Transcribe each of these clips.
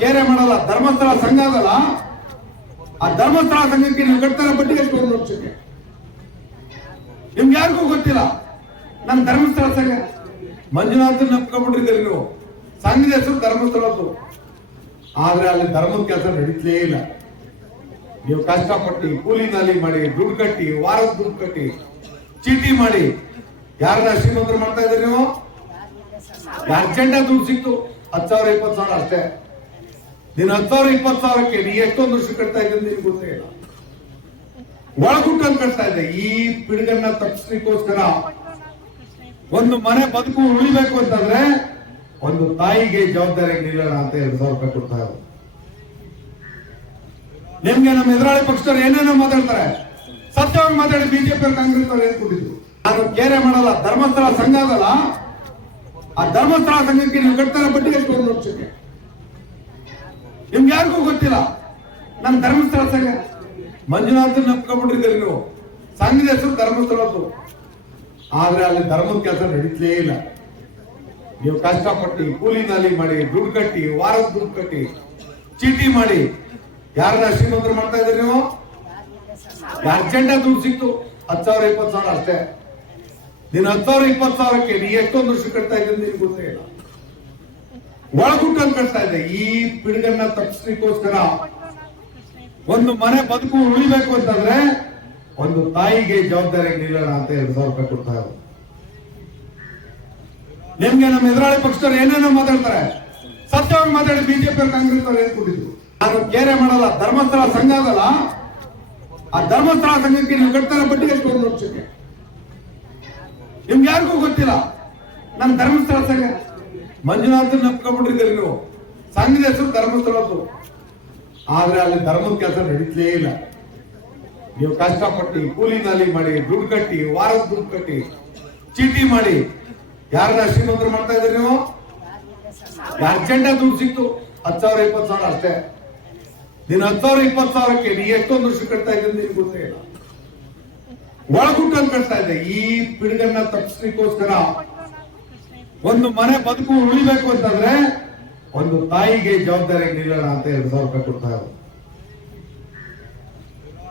ಕೇರೆ ಮಾಡಲ್ಲ, ಧರ್ಮಸ್ಥಳ ಸಂಘ ಅದಲ್ಲ. ಆ ಧರ್ಮಸ್ಥಳ ಸಂಘಕ್ಕೆ ನೀವು ಕಟ್ತಾರ ಬಡ್ಡಿ ಎಷ್ಟು ಒಂದು ವರ್ಷಕ್ಕೆ? ನಿಮ್ಗೆ ಯಾರಿಗೂ ಗೊತ್ತಿಲ್ಲ? ನಮ್ಮ ಧರ್ಮಸ್ಥಳ ಸಂಘ. ಮಂಜುನಾಥ್ ನಂಬ್ಕೊಂಡ್ಬಿಟ್ಟಿದ್ದೀರಿ ನೀವು. ಸಂಘದ ಹೆಸರು ಧರ್ಮಸ್ಥಳದ್ದು. ಆದ್ರೆ ಅಲ್ಲಿ ಧರ್ಮದ ಕೆಲಸ ನಡೀತಲೇ ಇಲ್ಲ. ನೀವು ಕಷ್ಟಪಟ್ಟು ಕೂಲಿ ಮಾಡಿ, ದುಡ್ಡು ಕಟ್ಟಿ, ವಾರದ ದುಡ್ಡು ಕಟ್ಟಿ, ಚೀಟಿ ಮಾಡಿ, ಯಾರನ್ನ ಶ್ರೀಮಂತರು ಮಾಡ್ತಾ ಇದ್ರಿ ನೀವು? ಅರ್ಜೆಂಟ್ ದುಡ್ಡು ಸಿಕ್ತು. ಹತ್ತು ಸಾವಿರ, ಇಪ್ಪತ್ತು ಸಾವಿರ ಅಷ್ಟೇ. ನೀನು ಹತ್ತು ಸಾವಿರ ಇಪ್ಪತ್ತು ಸಾವಿರಕ್ಕೆ ನೀ ಎಷ್ಟೊಂದು ವರ್ಷ ಕಟ್ತಾ ಇದ್ದೀನಿ ನಿನಗೆ ಗೊತ್ತೇ ಇಲ್ಲ. ಒಳಗುಟ್ಟಲ್ಲಿ ಕಟ್ತಾ ಇದ್ದೆ. ಈ ಪಿಡುಗನ್ನ ತಪ್ಪಿಸ್ಲಿಕ್ಕೋಸ್ಕರ ಒಂದು ಮನೆ ಬದುಕು ಉಳಿಬೇಕು ಅಂತಂದ್ರೆ ಒಂದು ತಾಯಿಗೆ ಜವಾಬ್ದಾರಿ ನಿಲ್ಲೋಣ ಅಂತ ಎರಡು ಸಾವಿರ ರೂಪಾಯಿ ಕೊಡ್ತಾ ಇದ್ರು ನಿಮ್ಗೆ ನಮ್ಮ ಎದುರಾಳಿ ಪಕ್ಷದವ್ರು ಏನೇನೋ ಮಾತಾಡ್ತಾರೆ. ಸತ್ಯವಾಗಿ ಮಾತಾಡಿ ಬಿಜೆಪಿ ಕಾಂಗ್ರೆಸ್ ಅವ್ರು ಏನ್ ಕೊಟ್ಟಿದ್ರು ನಾನು ಕೇರೆ ಮಾಡಲ್ಲ, ಧರ್ಮಸ್ಥಳ ಸಂಘ ಅದಲ್ಲ. ಆ ಧರ್ಮಸ್ಥಳ ಸಂಘಕ್ಕೆ ನೀವು ಕಟ್ತಾರೆ ಬಡ್ಡಿ ಎಷ್ಟು ಒಂದು ವರ್ಷಕ್ಕೆ ನಿಮ್ಗೆ ಯಾರಿಗೂ ಗೊತ್ತಿಲ್ಲ? ನಮ್ಮ ಧರ್ಮಸ್ಥಳ ಸಂಘ. ಮಂಜುನಾಥ ನಂಬ್ಕೊಂಡ್ಬಿಟ್ಟಿದ್ದೀರಿ ನೀವು. ಸಂಘದ ಹೆಸರು ಧರ್ಮಸ್ಥಳದ್ದು. ಆದ್ರೆ ಅಲ್ಲಿ ಧರ್ಮದ ಕೆಲಸ ನಡೀತಲೇ ಇಲ್ಲ. ನೀವು ಕಷ್ಟಪಟ್ಟು ಕೂಲಿ ನಾಲಿ ಮಾಡಿ, ದುಡ್ಡು ಕಟ್ಟಿ, ವಾರದ ದುಡ್ಡು ಕಟ್ಟಿ, ಚೀಟಿ ಮಾಡಿ ಯಾರನ್ನ ಶ್ರೀಮಂತರು ಮಾಡ್ತಾ ಇದ್ರಿ ನೀವು? ಅರ್ಜೆಂಟ್ ದುಡ್ಡು ಸಿಕ್ತು. ಹತ್ತು ಸಾವಿರ, ಇಪ್ಪತ್ತು ಸಾವಿರ ಅಷ್ಟೇ. ನೀನು ಹತ್ತು ಸಾವಿರ, ಇಪ್ಪತ್ತು ಸಾವಿರಕ್ಕೆ ನೀ ಎಷ್ಟೊಂದು ವರ್ಷ ಕಟ್ತಾ ಇದ್ದೀನಿ ಗೊತ್ತೇ ಇಲ್ಲ. ಒಳಗುಟ್ಟಲ್ಲಿ ಕಟ್ತಾ ಇದೆ ಈ ಪಿಡುಗನ್ನ ತಪ್ಪಿಸ್ಲಿಕ್ಕೋಸ್ಕರ ಒಂದು ಮನೆ ಬದುಕು ಉಳಿಬೇಕು ಅಂತಂದ್ರೆ ಒಂದು ತಾಯಿಗೆ ಜವಾಬ್ದಾರಿ ನಿಲ್ಲೋಣ ಅಂತ ಎರಡು ಸಾವಿರ ರೂಪಾಯಿ ಕೊಡ್ತಾ ಇದ್ರು ನಿಮ್ಗೆ ನಮ್ಮ ಎದುರಾಳಿ ಪಕ್ಷದವ್ರು ಏನೇನೋ ಮಾತಾಡ್ತಾರೆ. ಸತ್ಯವಾಗಿ ಮಾತಾಡಿ ಬಿಜೆಪಿ ಕಾಂಗ್ರೆಸ್ ಅವ್ರು ಏನ್ ಕೊಟ್ಟಿದ್ರು? ನಾನು ಕೇರೆ ಮಾಡಲ್ಲ, ಧರ್ಮಸ್ಥಳ ಸಂಘ ಅದಲ್ಲ. ಆ ಧರ್ಮಸ್ಥಳ ಸಂಘಕ್ಕೆ ನೀವು ಕಟ್ತಾರ ಬಡ್ಡಿ ಎಷ್ಟು ಒಂದು ವರ್ಷಕ್ಕೆ ನಿಮ್ಗೆ ಯಾರಿಗೂ ಗೊತ್ತಿಲ್ಲ. ನಮ್ಮ ಧರ್ಮಸ್ಥಳ ಸಂಘ ಮಂಜುನಾಥ್ ನಂಬ್ಕೊಂಡ್ಬಿಟ್ಟಿದ್ದೀರಿ ನೀವು. ಸಂಘದ ಹೆಸರು ಧರ್ಮಸ್ಥಳದ್ದು ಆದ್ರೆ ಅಲ್ಲಿ ಧರ್ಮದ ಕೆಲಸ ನಡೀತಲೇ ಇಲ್ಲ. ನೀವು ಕಷ್ಟಪಟ್ಟು ಕೂಲಿ ನಾಲಿ ಮಾಡಿ, ದುಡ್ಡು ಕಟ್ಟಿ, ವಾರದ ದುಡ್ಡು ಕಟ್ಟಿ, ಚೀಟಿ ಮಾಡಿ, ಯಾರನ್ನ ಶ್ರೀಮಂತರು ಮಾಡ್ತಾ ಇದ್ರಿ ನೀವು? ಅರ್ಜೆಂಟ್ ದುಡ್ಡು ಸಿಕ್ತು. ಹತ್ತು ಸಾವಿರ, ಇಪ್ಪತ್ತು ಸಾವಿರ ಅಷ್ಟೇ. ನೀನು ಹತ್ತು ಸಾವಿರ, ಇಪ್ಪತ್ತು ಸಾವಿರಕ್ಕೆ ನೀ ಎಷ್ಟೊಂದು ವರ್ಷ ಕಟ್ತಾ ಇದ್ದೀನಿ ನಿನ್ಗೆ ಗೊತ್ತೇ ಇಲ್ಲ. ಅಂತ ಕಟ್ತಾ ಇದ್ದೆ. ಈ ಪಿಡುಗನ್ನ ತಪ್ಪಿಸ್ಲಿಕ್ಕೋಸ್ಕರ ಒಂದು ಮನೆ ಬದುಕು ಉಳಿಬೇಕು ಅಂತಂದ್ರೆ ಒಂದು ತಾಯಿಗೆ ಜವಾಬ್ದಾರಿ ನಿಲ್ಲೋಣ ಅಂತ ಎರಡು ಸಾವಿರ ರೂಪಾಯಿ ಕೊಡ್ತಾ ಇದ್ರು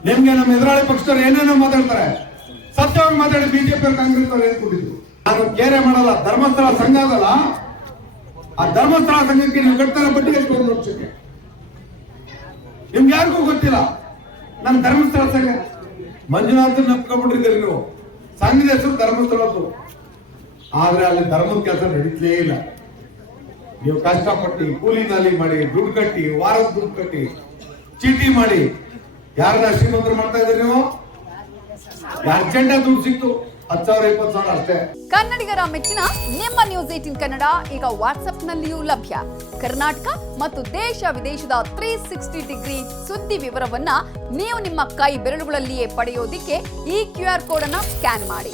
ನಿಮ್ಗೆ ನಮ್ಮ ಎದುರಾಳಿ ಪಕ್ಷದವ್ರು ಏನೇನೋ ಮಾತಾಡ್ತಾರೆ. ಸತ್ಯವಾಗಿ ಮಾತಾಡಿ ಬಿಜೆಪಿ ಕಾಂಗ್ರೆಸ್ ಅವ್ರು ಕೊಟ್ಟಿದ್ರು ನಾನು ಕೇರೆ ಮಾಡಲ್ಲ, ಧರ್ಮಸ್ಥಳ ಸಂಘ ಅದಲ್ಲ. ಆ ಧರ್ಮಸ್ಥಳ ಸಂಘಕ್ಕೆ ನೀವು ಕಟ್ತಾರೆ ಬಡ್ಡಿ ಎಷ್ಟು ಒಂದು ವರ್ಷಕ್ಕೆ ನಿಮ್ಗೆ ಯಾರಿಗೂ ಗೊತ್ತಿಲ್ಲ. ನಮ್ಮ ಧರ್ಮಸ್ಥಳ ಸಂಘ. ಮಂಜುನಾಥ್ ನಂಬ್ಕೊಂಡ್ಬಿಟ್ಟಿದ್ದೀರಿ ನೀವು. ಸಂಘದ ಹೆಸರು ಧರ್ಮಸ್ಥಳದ್ದು. ಆದ್ರೆ ಅಲ್ಲಿ ಧರ್ಮದ ಕೆಲಸ ನಡೀತಲೇ ಇಲ್ಲ. ನೀವು ಕಷ್ಟಪಟ್ಟು ಕೂಲಿನಲ್ಲಿ ಮಾಡಿ, ದುಡ್ಡು ಕಟ್ಟಿ, ವಾರದ ದುಡ್ಡು ಕಟ್ಟಿ, ಚೀಟಿ ಮಾಡಿ, ಯಾರನ್ನ ಶ್ರೀಮಂತರು ಮಾಡ್ತಾ ಇದ್ದೀರಿ ನೀವು? ಅರ್ಜೆಂಟ್ ದುಡ್ಡು ಸಿಕ್ತು. ಹತ್ತು ಸಾವಿರ, ಇಪ್ಪತ್ತು ಸಾವಿರ ಅಷ್ಟೇ. ಕನ್ನಡಿಗರ ಮೆಚ್ಚಿನ ನಿಮ್ಮ ನ್ಯೂಸ್ ಏಟಿನ್ ಕನ್ನಡ ಈಗ ವಾಟ್ಸ್ಆಪ್ನಲ್ಲಿಯೂ ಲಭ್ಯ. ಕರ್ನಾಟಕ ಮತ್ತು ದೇಶ ವಿದೇಶದ ತ್ರೀ ಸಿಕ್ಸ್ಟಿ ಡಿಗ್ರಿ ಸುದ್ದಿ ವಿವರವನ್ನ ನೀವು ನಿಮ್ಮ ಕೈ ಬೆರಳುಗಳಲ್ಲಿಯೇ ಪಡೆಯೋದಿಕ್ಕೆ ಈ ಕ್ಯೂ ಆರ್ ಕೋಡ್ ಅನ್ನ ಸ್ಕ್ಯಾನ್ ಮಾಡಿ.